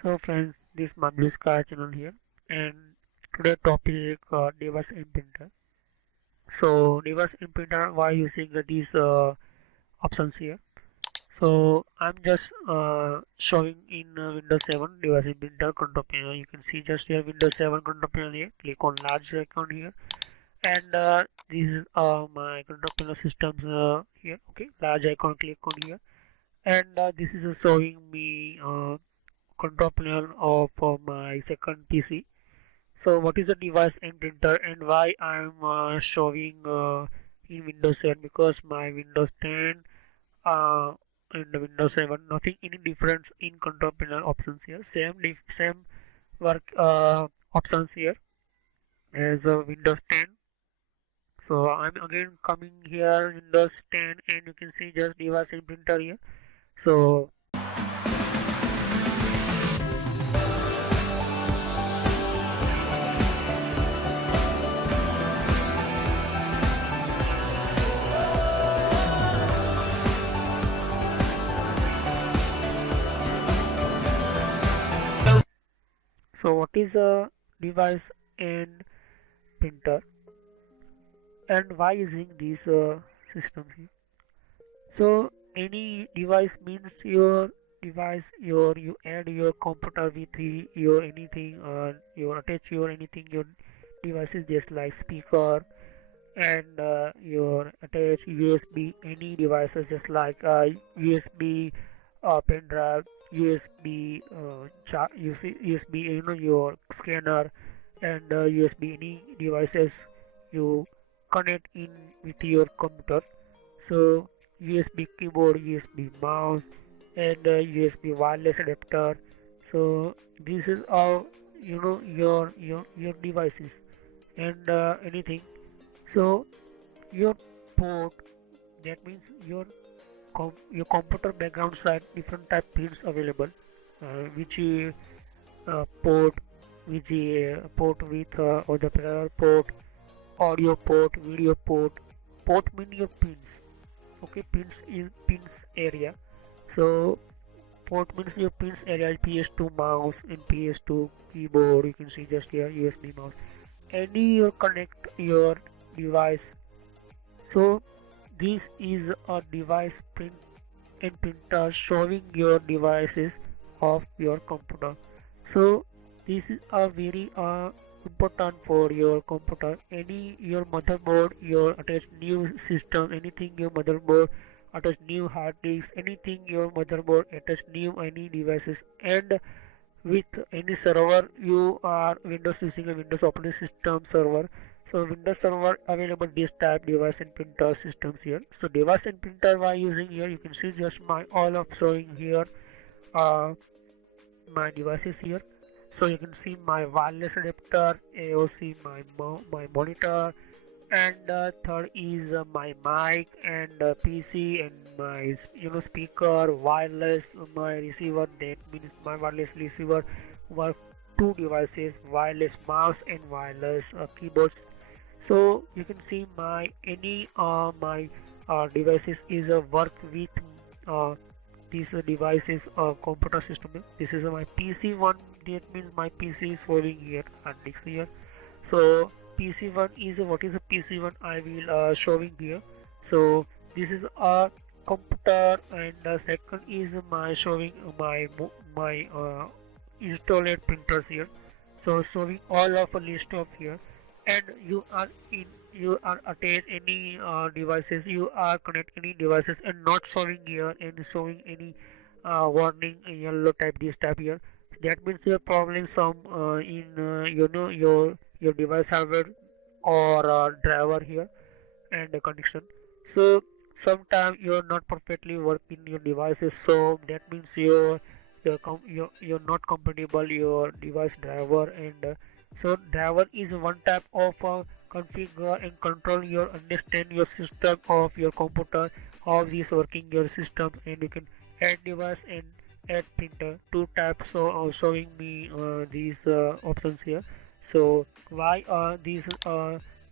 So friends, this is Manglish Car channel here, and today topic device and printer. So device and printer, why using these options here? So I'm just showing in Windows 7 device and printer control panel. You can see just here Windows 7 control panel here. Click on large icon here, and this is my control panel systems here. Okay, large icon. Click on here, and this is showing me control panel of my second PC. So what is the device and printer, and why I'm showing in Windows 7? Because my Windows 10 uh, and the Windows 7 nothing any difference in control panel options here. Same work options here as Windows 10. So I'm again coming here Windows 10, and you can see just device and printer here. So what is a device and printer, and why using these systems here? So any device means your device, you add your computer with your anything, you attach your anything, your devices just like speaker, and your attach USB any devices just like USB pen drive, USB USB, your scanner, and USB any devices you connect in with your computer. So USB keyboard, USB mouse, and USB wireless adapter. So this is all your devices, and anything. So your port, that means your computer background side different type pins available, which port, which port with other parallel port, audio port, video port. Port mean your pins. Okay, pins in pins area. So port means your pins area, PS2 mouse and PS2 keyboard. You can see just here USB mouse. Any you connect your device. So this is a device print and printer showing your devices of your computer. So this is a very important for your computer. Any your motherboard, your attached new system, anything your motherboard attached new hard disk, anything your motherboard attached new any devices, and with any server you are Windows using a Windows operating system server. So Windows server available this type device and printer systems here. So device and printer by using here, you can see just my all of showing here uh, my devices here. So you can see my wireless adapter, AOC, my monitor, and third is my mic, and PC, and my speaker, wireless, my receiver. That means my wireless receiver work two devices, wireless mouse and wireless keyboards. So you can see my any my devices is work with uh, these devices computer system. This is my PC one. That means my PC is showing here and next here. So PC1 is what is a PC1 I will showing here. So this is a computer, and the second is my showing my installed printers here. So showing all of a list of here, and you are attach any devices, you are connect any devices, and not showing here and showing any warning yellow type this type here. That means your problem some in your device hardware or driver here and the connection. So sometimes you're not perfectly working your devices, so that means you're not compatible your device driver, and so driver is one type of configure and control your understand your system of your computer, how this working your system, and you can add device and add printer, two types. So showing me these options here. So why these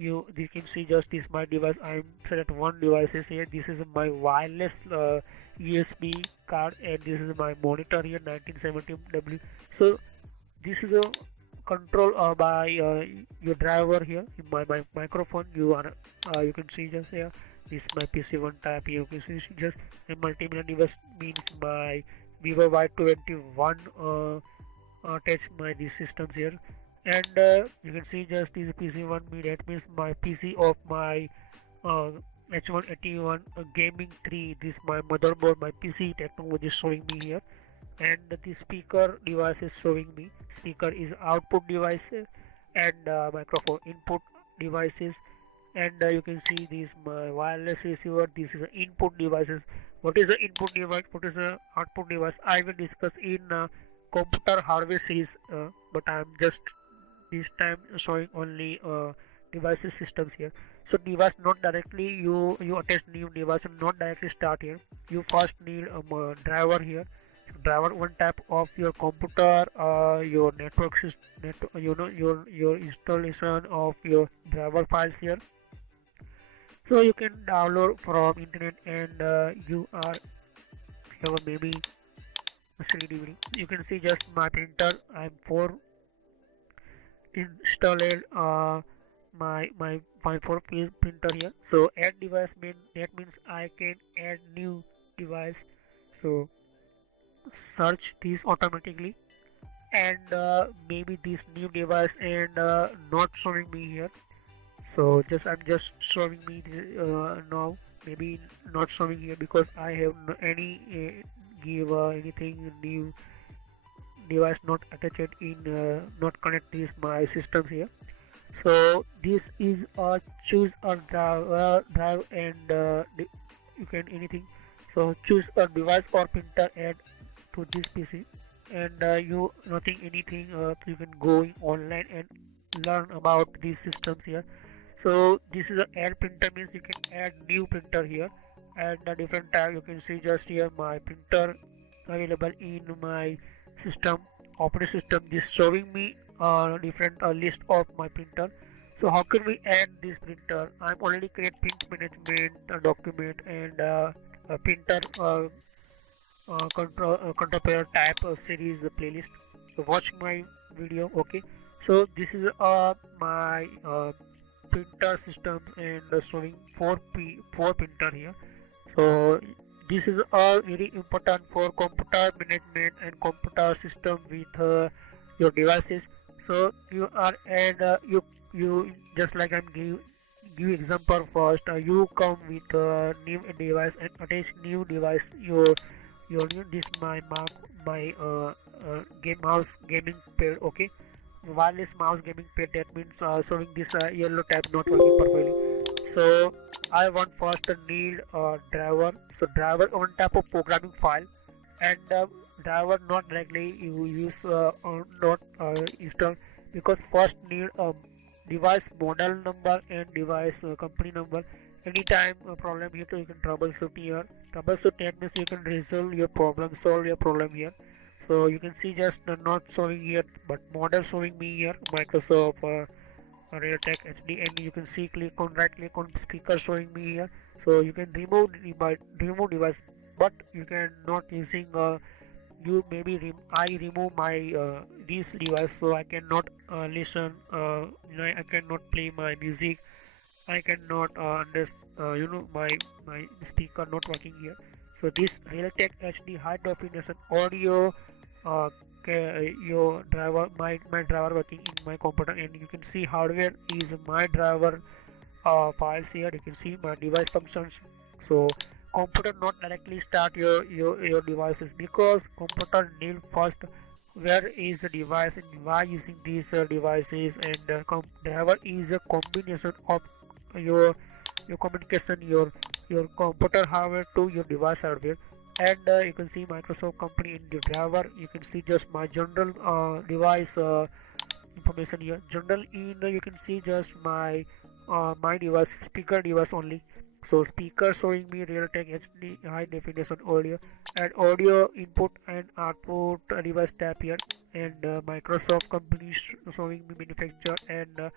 you can see just this my device. I'm select one devices here. This is my wireless USB card, and this is my monitor here 1970W. So this is a control by your driver here in my microphone. You can see just here this is my PC one type. You can see just a multimedia device means my Vivo Y21 attach my these systems here, and you can see just this PC1 me, that means my PC of my uh, H181 gaming 3. This my motherboard, my PC technology is showing me here, and the speaker device is showing me. Speaker is output device, and microphone input devices, and you can see this my wireless receiver. This is input devices. What is the input device, what is the output device, I will discuss in computer hardware series, but I'm just this time showing only devices systems here. So device not directly you attach new device and not directly start here. You first need a driver here. So driver one tap of your computer, your network system, your installation of your driver files here. So you can download from internet, and you are have a maybe a 3D DVD. You can see just my printer. I'm for installed my 4-piece printer here. So add device that means I can add new device. So search this automatically, and maybe this new device, and not showing me here. So I'm just showing me now, maybe not showing here because I have no, any give anything new device not attached in not connect these my systems here. So this is a choose a drive, and you can anything. So choose a device or printer add to this PC, and you nothing anything, you can go in online and learn about these systems here. So this is a add printer means you can add new printer here, and a different tab. You can see just here my printer available in my system operating system. This showing me different list of my printer. So how can we add this printer? I'm already create print management document, and a printer control player type series playlist. So watch my video. Okay, so this is my printer system, and showing 4 printer here. So this is all very important for computer management and computer system with your devices. So you are, and you just like I'm give example first. You come with a new device and attach new device. Your this my game mouse gaming pad. Okay, wireless mouse gaming pad, that means showing this yellow tab not working perfectly. So I want first need driver. So driver on top of programming file, and driver not directly you use or not install, because first need a device model number and device company number. Anytime a problem here, you can troubleshoot here. Troubleshoot that means you can resolve your problem, solve your problem here. So you can see just not showing here, but model showing me here, Microsoft Realtek HD, and you can see right click on speaker showing me here. So you can remove device, but you can not using you maybe I remove my this device, so I cannot listen, I cannot play my music, I cannot understand, my speaker not working here. So this Realtek HD high definition audio, your driver, my driver working in my computer, and you can see hardware is my driver files here. You can see my device functions. So computer not directly start your devices, because computer need first where is the device and why using these devices, and driver is a combination of your communication, your computer hardware to your device hardware. And you can see Microsoft company in the driver. You can see just my general device information here. General in you can see just my device speaker device only. So speaker showing me Realtek HD high definition audio, and audio input and output device tab here, and Microsoft company showing me manufacturer, and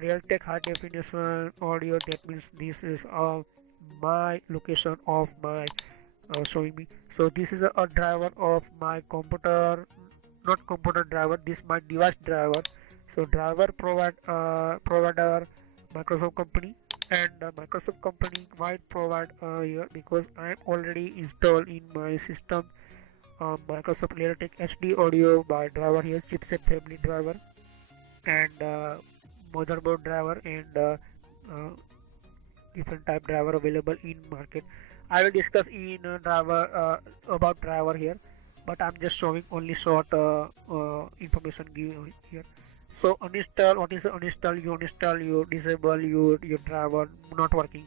Realtek high definition audio. That means this is my location of my showing me. So this is a driver of my computer, not computer driver, this my device driver. So driver provider Microsoft company, and Microsoft company might provide here because I am already installed in my system Microsoft Realtek HD audio by driver here, chipset family driver, and motherboard driver, and uh, different type driver available in market. I will discuss in driver about driver here, but I'm just showing only short information give here. So uninstall, what is uninstall? You uninstall, you disable your driver not working.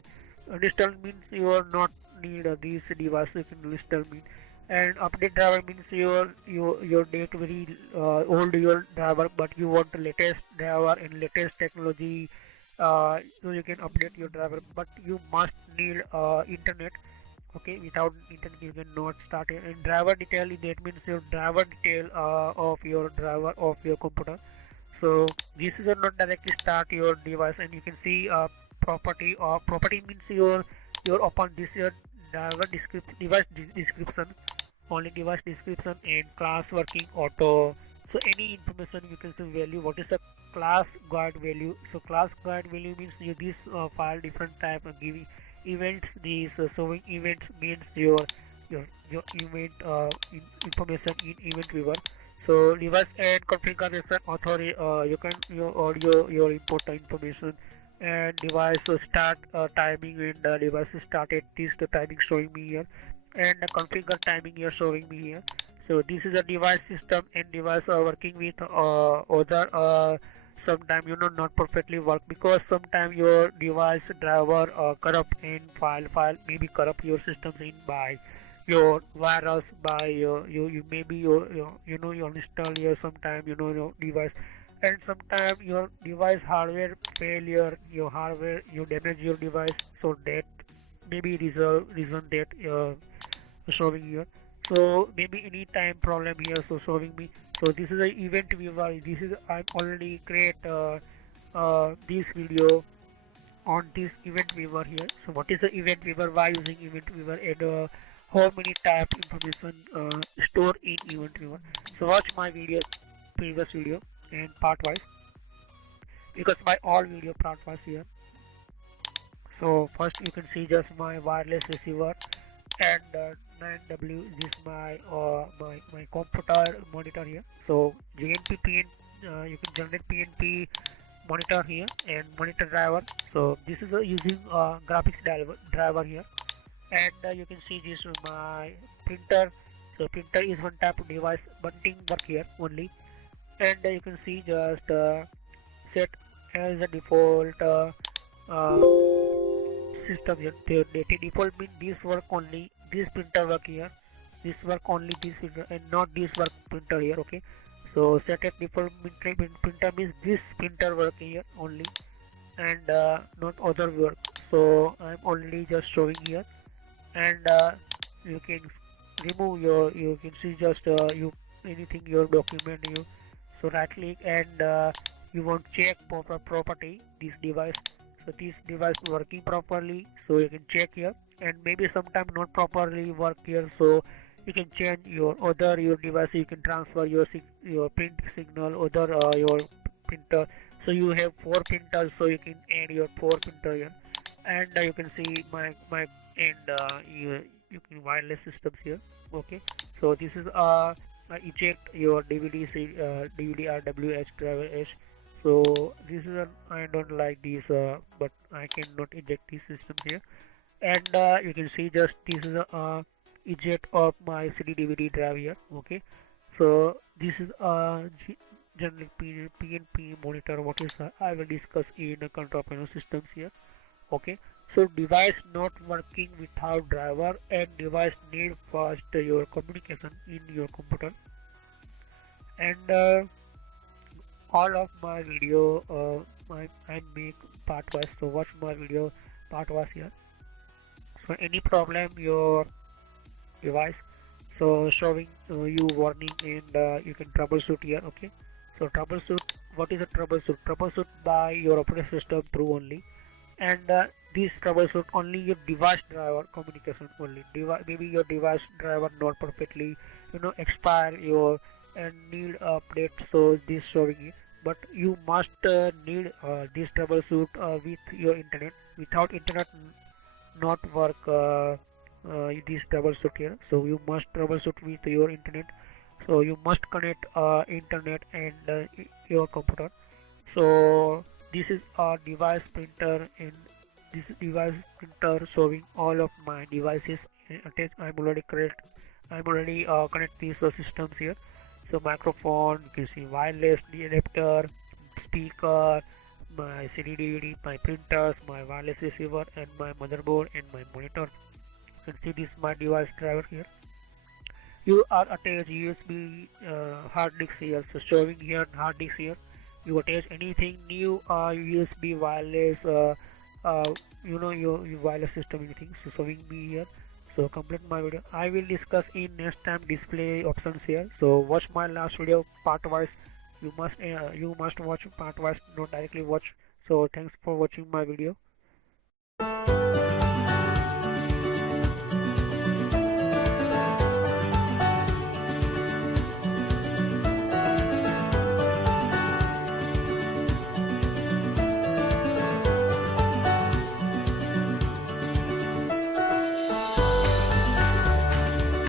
Uninstall means you are not need this device. You can install mean, and update driver means your date very old your driver, but you want the latest driver and latest technology, so you can update your driver, but you must need internet. Okay, without internet you cannot start it. And driver detail, that means your driver detail of your driver of your computer. So this is not directly start your device, and you can see property, or property means your upon this your driver description, device description, only device description, and class working auto. So any information you can see value. What is a class guard value? So class guard value means this file different type of giving events. These showing events means your event information in event viewer. So device and configuration authority, you can your audio your important information, and device start timing, when the device is started, this the timing showing me here, and the configure timing here showing me here. So this is a device system, and device working with other sometime not perfectly work, because sometime your device driver corrupt, and file maybe corrupt your systems in by your virus, by you maybe you install your sometime your device, and sometime your device hardware failure, your hardware you damage your device, so that maybe reason that showing here. So maybe any time problem here, so showing me. So this is a event viewer. This is I'm already create this video on this event viewer here. So what is the event viewer, why using event viewer, and how many type information stored in event viewer. So watch my video, previous video, and part wise, because my all video part was here. So first you can see just my wireless receiver, and 9W, this is my computer monitor here. So GNP PN, you can generate PNP monitor here, and monitor driver. So this is using graphics driver here, and you can see this is my printer. So printer is one type of device, bunting work here only, and you can see just set as a default uh, system here. The default mean this work only, this printer work here, this work only this printer, and not this work printer here. Okay, so set at default printer means this printer work here only, and not other work. So I'm already just showing here, and you can remove your, you can see just you anything your document you. So right click, and you want check property this device. So this device working properly, so you can check here, and maybe sometime not properly work here, so you can change your other your device. You can transfer your print signal other your printer. So you have 4 printers, so you can add your 4 printer here, and you can see my and you can wireless systems here. Okay, so this is eject your DVD RWH driver H. So this is I don't like this, but I cannot eject these systems here, and you can see just this is a eject of my CD DVD drive here. Okay, so this is a general PNP monitor. What is I will discuss in control panel systems here. Okay, so device not working without driver, and device need fast your communication in your computer, and all of my video I make part was. So watch my video part was here. So any problem your device, so showing you warning, and you can troubleshoot here. Okay, So troubleshoot, what is a troubleshoot? Troubleshoot by your operating system through only, and this troubleshoot only your device driver communication only. Maybe your device driver not perfectly, expire your and need update, so this showing it. But you must need this troubleshoot with your internet. Without internet, not work this troubleshoot here. So you must troubleshoot with your internet. So you must connect internet and your computer. So this is a device printer, and this device printer showing all of my devices attached. I'm already connect these systems here. So microphone, you can see wireless adapter, speaker, my CD DVD, my printers, my wireless receiver, and my motherboard and my monitor. You can see this my device driver here. You are attached USB hard disk here, so showing here hard disk here. You attach anything new USB wireless, uh, your wireless system, anything, so showing me here. So complete my video. I will discuss in next time display options here. So watch my last video part wise. You must watch part wise, not directly watch. So thanks for watching my video.